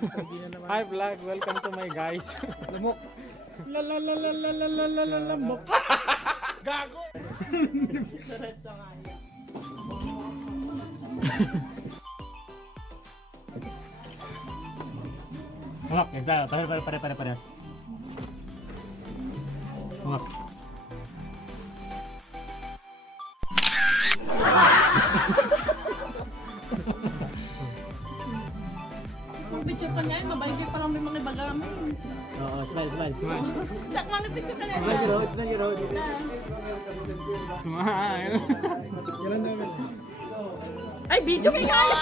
Hi vlog, welcome to my guys. Lamok. Lamok. Gago. Ngak, kita pare. Ngak. Kung picture pa niya, mabaligay pa lang may mga bagami. Oo, smile. Check lang na picture ka niya. Smile your road. Smile. Jalan namin. Ay, video may kaya!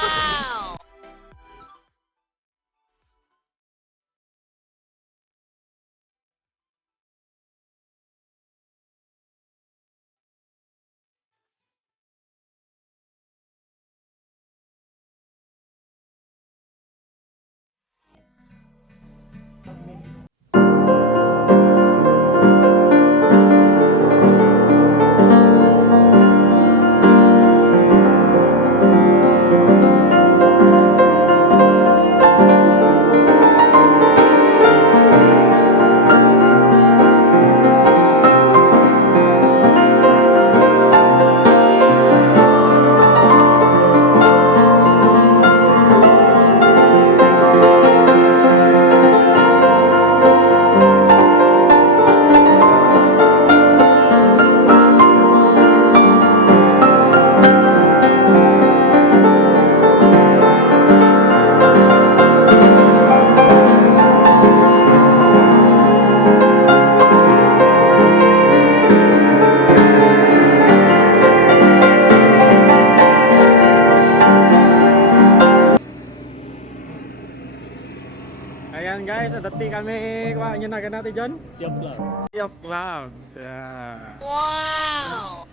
Ayan guys, dati kami kuha nyo na natin dyan. Siap lang. Siap Clouds. Yeah. Wow!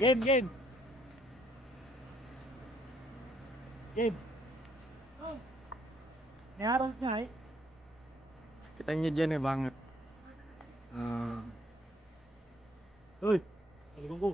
Game. Niharap niya eh. Kita nyo dyan banget. Uy, talikong ko.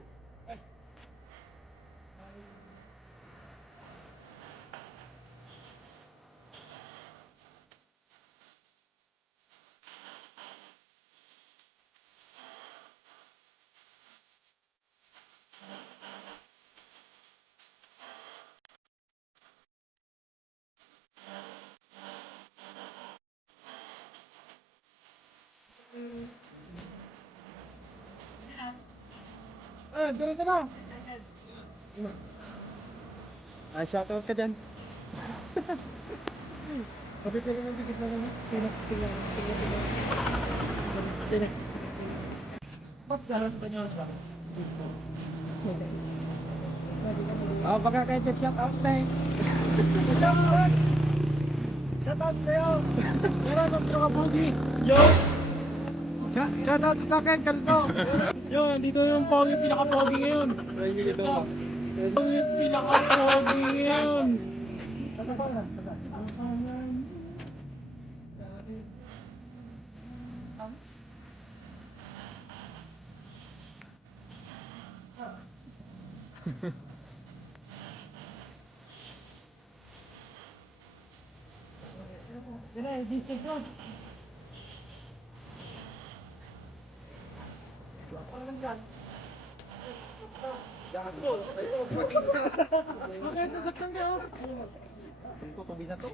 Tara. Shoutout ka dyan. Kapit ka naman dikit na naman. Tingnan. Ba't galas pa niyo ba? Oh, baka kayo dyan shoutout na eh. Shoutout sa'yo! Meron ang pinaka-pogi! Yo! Shoutout sa akin, Kalto! Yo, nandito yung pogi, pinaka-pogi ngayon! Yung pinaka-pogi ngayon! Dire, dito ko. Bakit nasaktan ka? Ito tubi na to.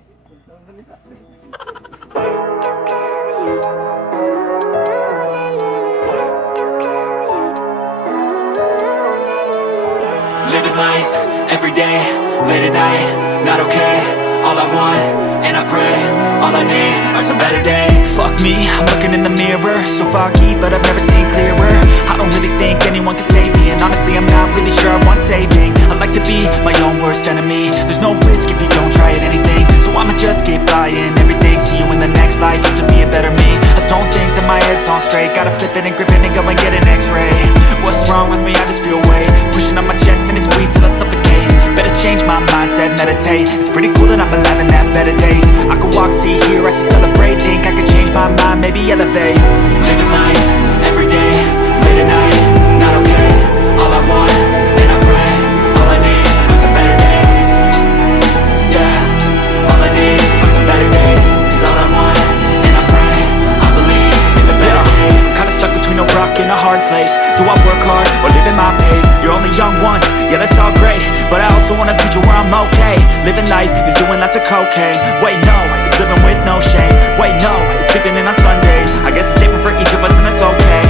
Living life, every day, late at night, not okay. All I want, and I pray, all I need are some better days. Fuck me, I'm looking in the mirror, so foggy, but I've never seen clearer. I don't really think anyone can save me, and honestly I'm not really sure I want saving. I like to be my own worst enemy. There's no risk if you don't try at anything, so I'ma just keep buying everything. See you in the next life, have to be a better me. I don't think that my head's on straight, gotta flip it and grip it and go and get an x-ray. What's wrong with me? I just feel weight pushing on my chest and it squeezes till I suffocate. Better change my mindset, meditate. It's pretty cool that I'm alive and have better days. I could walk, see, hear, I should celebrate. Think I could change my mind, maybe elevate. Living life, every day, late at night, not okay. All I want, and I pray, all I need are some better days. Yeah, all I need are some better days. cocaine. Wait, no, it's living with no shame. Wait, no, it's sleeping in on Sundays. I guess it's different for each of us and that's okay.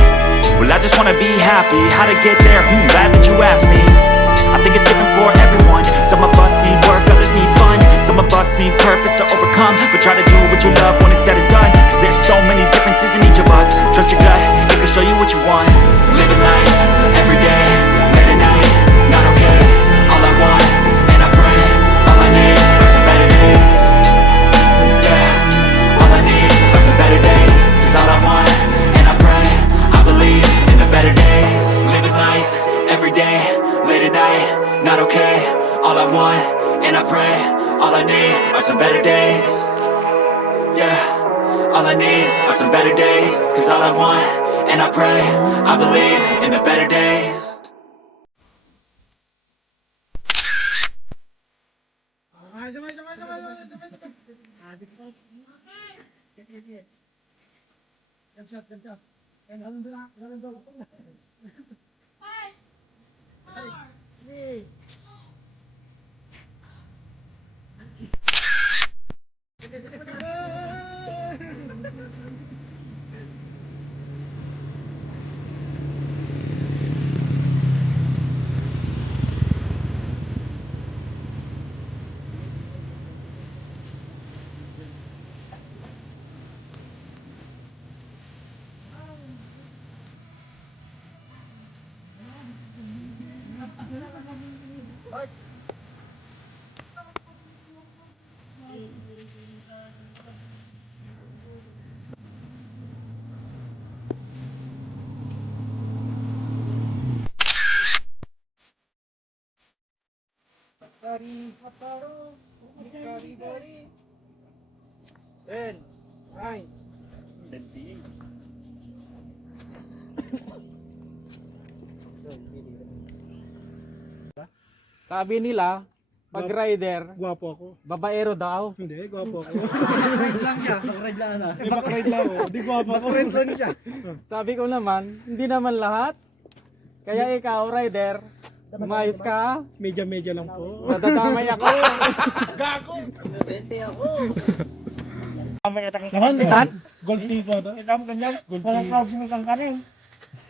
Well, I just wanna be happy. How to get there? Glad that you asked me. I think it's different for everyone. Some of us need work, others need fun. Some of us need purpose to overcome. But try to do what you love when it's said and done. Cause there's so many differences in each of us. Trust your gut, it can show you what you want. Living life, everyday, late at night, not okay. All I want, and I pray, all I need are some better days. Yeah, all I need are some better days. Cause all I want, and I pray, I believe in the better days. Living life, everyday, late at night, not okay. All I want, and I pray, all I need are some better days. Yeah, all I need are some better days. Cause all I want, and I pray, I believe in the better days. Sari Hataro, Kari Bari. Then, right. Sabi nila, pag rider, Gwapo ako. babaero daw. Hindi, gwapo ako. Ride lang siya. Ride lang na. Eh, back-ride lang ako. Hindi gwapo ako. Ride lang siya. Sabi ko naman, hindi naman lahat. Kaya ikaw, rider, umayos ka, Medya-medya lang po. nadadamay ako. Naman, gold teeth ba ito? Itam ganyan. Walang crossing ng kanin.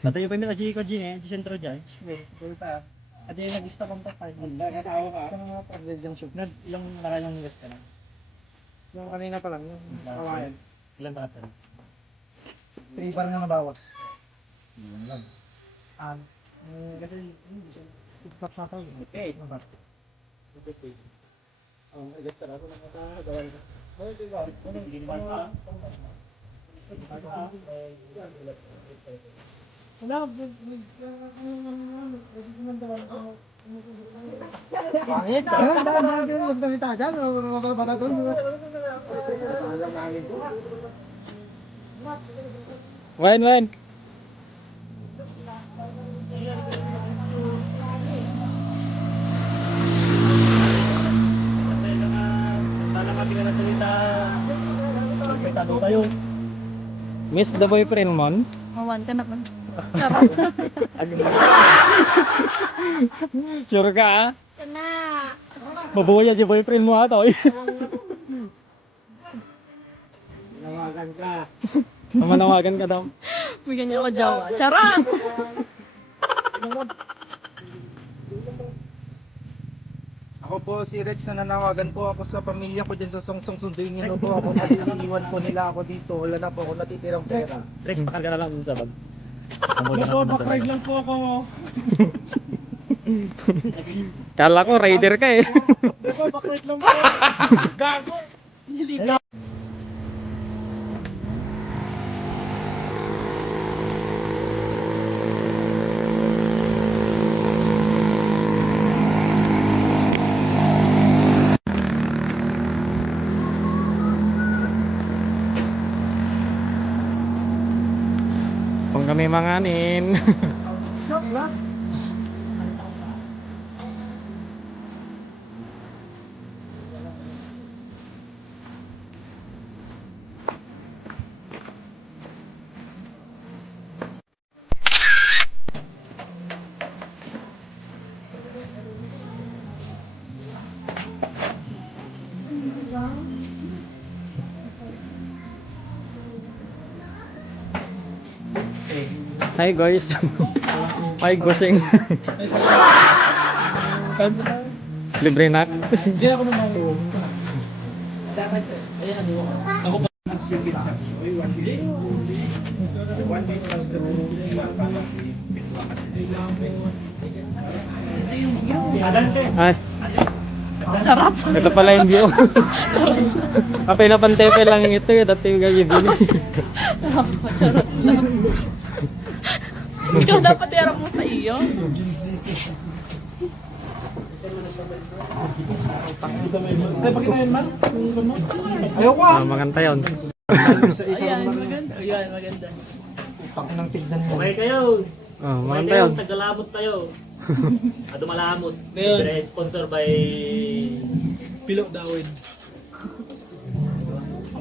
Natayo pa yung G ko G eh. Di sentro dyan. At yung nag-stop ang tatay. Nakatawa ka. Mga president yung shoot. Ilang nakailang years ka na? Yung kanina pa lang, yung kawayan. Ilan ba natin? 3 bar na nabawas. Kasi TikTok na ito. okay. Ano ba? Ang agas talaga na nakagawan ko. Hindi naman pa. Wala, Pangit! Huwag na mita dyan. Mga bata doon. Wen. Miss the boyfriend mo? Mawan ka naman. Sure ka ah? Kana. Mabuhay yung boyfriend mo ato eh. nawagan ka. Manawagan ka daw. Bigyan niyo ako jawa. Charot! Ako po si Rex na nanawagan po ako sa pamilya ko dyan sa Songsong. Sunduin niyo po ako kasi iniwan po nila ako dito. Wala na po ako natitirang pera. Rex, bakal ka na lang sa bag. Ako, back-ride lang po ako. Kala ko rider ka eh. Ako, back-ride lang po. Gago. Kung kami manganin. Shock lang. Hi guys. Hi gusing. Libre na. Hindi ako naman ako. Ako pa. Ay. Ito pala yung view. Kapay na pantepe lang ito eh. Dati yung gagibili. Charot lang. Ikaw dapat iarap mo sa iyo. Ay, pakinayin man. Ayoko ah. Maganda yun. Sa isang Ayan, maganda. Ayan, maganda. Pakinang tignan mo. Okay kayo. Oh, Okay maganda kayo. yun. Tagalamot tayo. Malamot. Ayun. Sponsor by Pilo Dawid.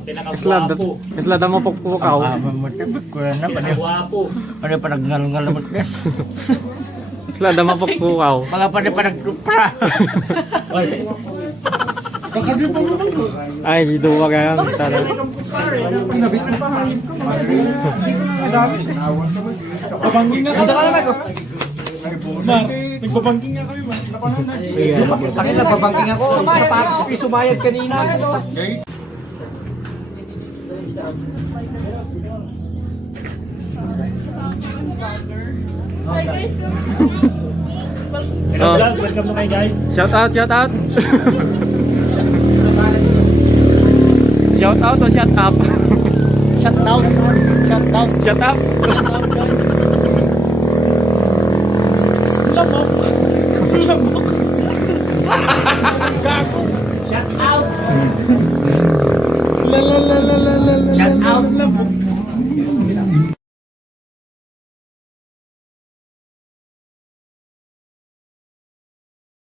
ang Isla pinakagwapo. damo pukpukaw. Pinakagwapo. Ano pa nagngalngalamot ka? Isla damo pukpukaw. Mga pa nagtupra. Ay, dito wag yan. Tara. Pabangking nga kami. Ma, nagpabangking nga kami, ma. Takin na, babangking ako. Sapatos ko sumayad kanina. Hi guys. Hello Oh. vlog. Welcome to my guys. Shout out, shout out. Shout out o shut up? Shut down. Shut down. Shut up. Shout out. La la la la la la la. Shout out.